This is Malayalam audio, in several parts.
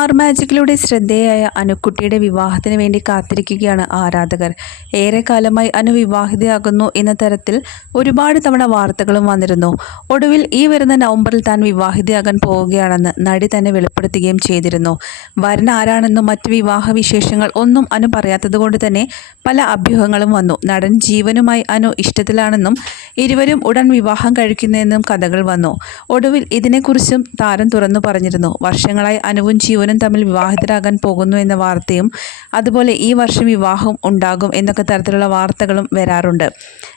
സ്റ്റാർ മാജിക്കിലൂടെ ശ്രദ്ധേയായ അനുക്കുട്ടിയുടെ വിവാഹത്തിന് വേണ്ടി കാത്തിരിക്കുകയാണ് ആരാധകർ. ഏറെക്കാലമായി അനു വിവാഹിതയാകുന്നു എന്ന തരത്തിൽ ഒരുപാട് തവണ വാർത്തകളും വന്നിരുന്നു. ഒടുവിൽ ഈ വരുന്ന നവംബറിൽ താൻ വിവാഹിതയാകാൻ പോവുകയാണെന്ന് നടി തന്നെ വെളിപ്പെടുത്തുകയും ചെയ്തിരുന്നു. വരൻ ആരാണെന്നും മറ്റ് വിവാഹ വിശേഷങ്ങൾ ഒന്നും അനു പറയാത്തതുകൊണ്ട് തന്നെ പല അഭ്യൂഹങ്ങളും വന്നു. നടൻ ജീവനുമായി അനു ഇഷ്ടത്തിലാണെന്നും ഇരുവരും ഉടൻ വിവാഹം കഴിക്കുന്നതെന്നും കഥകൾ വന്നു. ഒടുവിൽ ഇതിനെക്കുറിച്ചും താരം തുറന്നു പറഞ്ഞിരുന്നു. വർഷങ്ങളായി അനുവും ജീവനും തമ്മിൽ വിവാഹിതരാകാൻ പോകുന്നു എന്ന വാർത്തയും അതുപോലെ ഈ വർഷം വിവാഹം ഉണ്ടാകും എന്നൊക്കെ തരത്തിലുള്ള വാർത്തകളും വരാറുണ്ട്.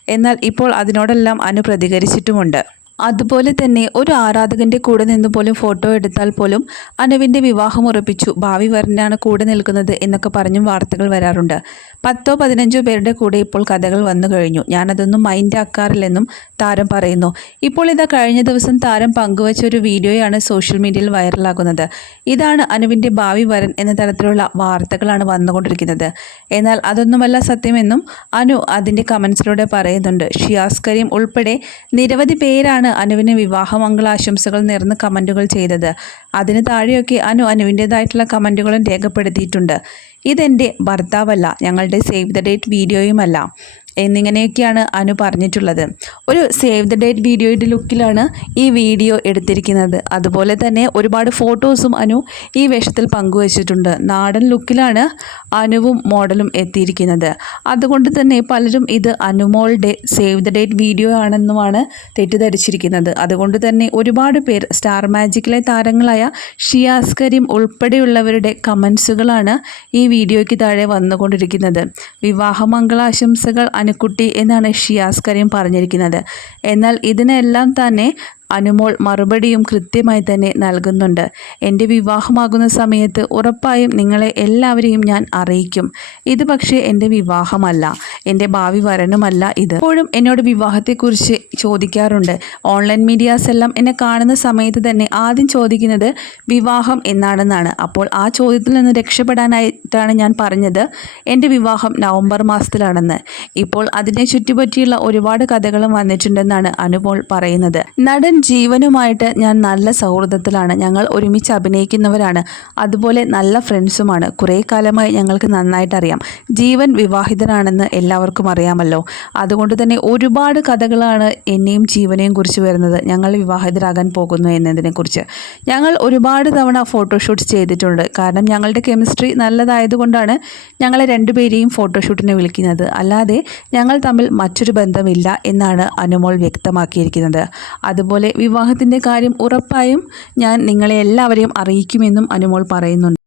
എന്നാൽ ഇപ്പോൾ അതിനോടെല്ലാം അനു പ്രതികരിച്ചിട്ടുമുണ്ട്. അതുപോലെ തന്നെ ഒരു ആരാധകന്റെ കൂടെ നിന്ന് പോലും ഫോട്ടോ എടുത്താൽ പോലും അനുവിന്റെ വിവാഹം ഉറപ്പിച്ചു. ഭാവി വരനാണ് കൂടെ നിൽക്കുന്നത് എന്നൊക്കെ പറഞ്ഞും വാർത്തകൾ വരാറുണ്ട്. പത്തോ പതിനഞ്ചോ പേരുടെ കൂടെ ഇപ്പോൾ കഥകൾ വന്നു കഴിഞ്ഞു. ഞാനതൊന്നും മൈൻഡ് ആക്കാറില്ലെന്നും താരം പറയുന്നു. ഇപ്പോൾ ഇതാ കഴിഞ്ഞ ദിവസം താരം പങ്കുവച്ച ഒരു വീഡിയോയാണ് സോഷ്യൽ മീഡിയയിൽ വൈറലാകുന്നത് ഇതാണ് അനുവിന്റെ ഭാവി വരൻ എന്ന തരത്തിലുള്ള വാർത്തകളാണ് വന്നുകൊണ്ടിരിക്കുന്നത്. എന്നാൽ അതൊന്നുമല്ല സത്യമെന്നും അനു അതിന്റെ കമൻസിലൂടെ പറയുന്നുണ്ട്. ഷിയാസ് കരീം ഉൾപ്പെടെ നിരവധി പേരാണ് അനുവിന് വിവാഹമംഗളാശംസകൾ നേർന്ന് കമന്റുകൾ ചെയ്തത്? അതിന് താഴെയൊക്കെ അനു അനുവിന്റേതായിട്ടുള്ള കമന്റുകളും രേഖപ്പെടുത്തിയിട്ടുണ്ട്. ഇതെന്റെ ഭർത്താവല്ല ഞങ്ങളുടെ സേവ് ദ ഡേറ്റ് വീഡിയോയുമല്ല. എന്നിങ്ങനെയൊക്കെയാണ് അനു പറഞ്ഞിട്ടുള്ളത്. ഒരു സേവ് ദ ഡേറ്റ് വീഡിയോയുടെ ലുക്കിലാണ് ഈ വീഡിയോ എടുത്തിരിക്കുന്നത്. അതുപോലെ തന്നെ ഒരുപാട് ഫോട്ടോസും അനു ഈ വേഷത്തിൽ പങ്കുവച്ചിട്ടുണ്ട്. നാടൻ ലുക്കിലാണ് അനുവും മോഡലും എത്തിയിരിക്കുന്നത്. അതുകൊണ്ട് തന്നെ പലരും ഇത് അനുമോളുടെ സേവ് ദ ഡേറ്റ് വീഡിയോ ആണെന്നുമാണ് തെറ്റിദ്ധരിച്ചിരിക്കുന്നത്. അതുകൊണ്ട് തന്നെ ഒരുപാട് പേർ സ്റ്റാർ മാജിക്കിലെ താരങ്ങളായ ഷിയാസ് കരീം ഉൾപ്പെടെയുള്ളവരുടെ കമൻസുകളാണ് ഈ വീഡിയോയ്ക്ക് താഴെ വന്നുകൊണ്ടിരിക്കുന്നത്. വിവാഹമംഗളാശംസകൾ അനുക്കുട്ടി എന്നാണ് ഷിയാസ് കരീം പറഞ്ഞിരിക്കുന്നത്. എന്നാൽ ഇതിനെല്ലാം തന്നെ അനുമോൾ മറുപടിയും കൃത്യമായി തന്നെ നൽകുന്നുണ്ട്. എന്റെ വിവാഹമാകുന്ന സമയത്ത് ഉറപ്പായും നിങ്ങളെ എല്ലാവരെയും ഞാൻ അറിയിക്കും. ഇത് പക്ഷേ എന്റെ വിവാഹമല്ല. എന്റെ ഭാവി വരനുമല്ല ഇത്. എപ്പോഴും എന്നോട് വിവാഹത്തെക്കുറിച്ച് ചോദിക്കാറുണ്ട്. ഓൺലൈൻ മീഡിയാസ് എല്ലാം എന്നെ കാണുന്ന സമയത്ത് തന്നെ ആദ്യം ചോദിക്കുന്നത് വിവാഹം എന്നാണെന്നാണ്. അപ്പോൾ ആ ചോദ്യത്തിൽ നിന്ന് രക്ഷപ്പെടാനായിട്ടാണ് ഞാൻ പറഞ്ഞത്. എന്റെ വിവാഹം നവംബർ മാസത്തിലാണെന്ന്. ഇപ്പോൾ അതിനെ ചുറ്റിപ്പറ്റിയുള്ള ഒരുപാട് കഥകളും വന്നിട്ടുണ്ടെന്നാണ് അനുപോൾ പറയുന്നത്. നടൻ ജീവനുമായിട്ട് ഞാൻ നല്ല സൗഹൃദത്തിലാണ്. ഞങ്ങൾ ഒരുമിച്ച് അഭിനയിക്കുന്നവരാണ്. അതുപോലെ നല്ല ഫ്രണ്ട്സുമാണ്. കുറേ കാലമായി ഞങ്ങൾക്ക് നന്നായിട്ട് അറിയാം. ജീവൻ വിവാഹിതനാണെന്ന് എല്ലാവർക്കും അറിയാമല്ലോ. അതുകൊണ്ട് തന്നെ ഒരുപാട് കഥകളാണ് എന്നെയും ജീവനെയും കുറിച്ച് വരുന്നത്. ഞങ്ങൾ വിവാഹിതരാകാൻ പോകുന്നു എന്നതിനെക്കുറിച്ച്. ഞങ്ങൾ ഒരുപാട് തവണ ഫോട്ടോഷൂട്ട് ചെയ്തിട്ടുണ്ട്. കാരണം ഞങ്ങളുടെ കെമിസ്ട്രി നല്ലതായതുകൊണ്ടാണ് ഞങ്ങളെ രണ്ടുപേരെയും ഫോട്ടോഷൂട്ടിന് വിളിക്കുന്നത്. അല്ലാതെ ഞങ്ങൾ തമ്മിൽ മറ്റൊരു ബന്ധമില്ല എന്നാണ് അനുമോൾ വ്യക്തമാക്കിയിരിക്കുന്നത്. അതുപോലെ വിവാഹത്തിന്റെ കാര്യം ഉറപ്പായും ഞാൻ നിങ്ങളെ എല്ലാവരെയും അറിയിക്കുമെന്നും അനുമോൾ പറയുന്നുണ്ട്.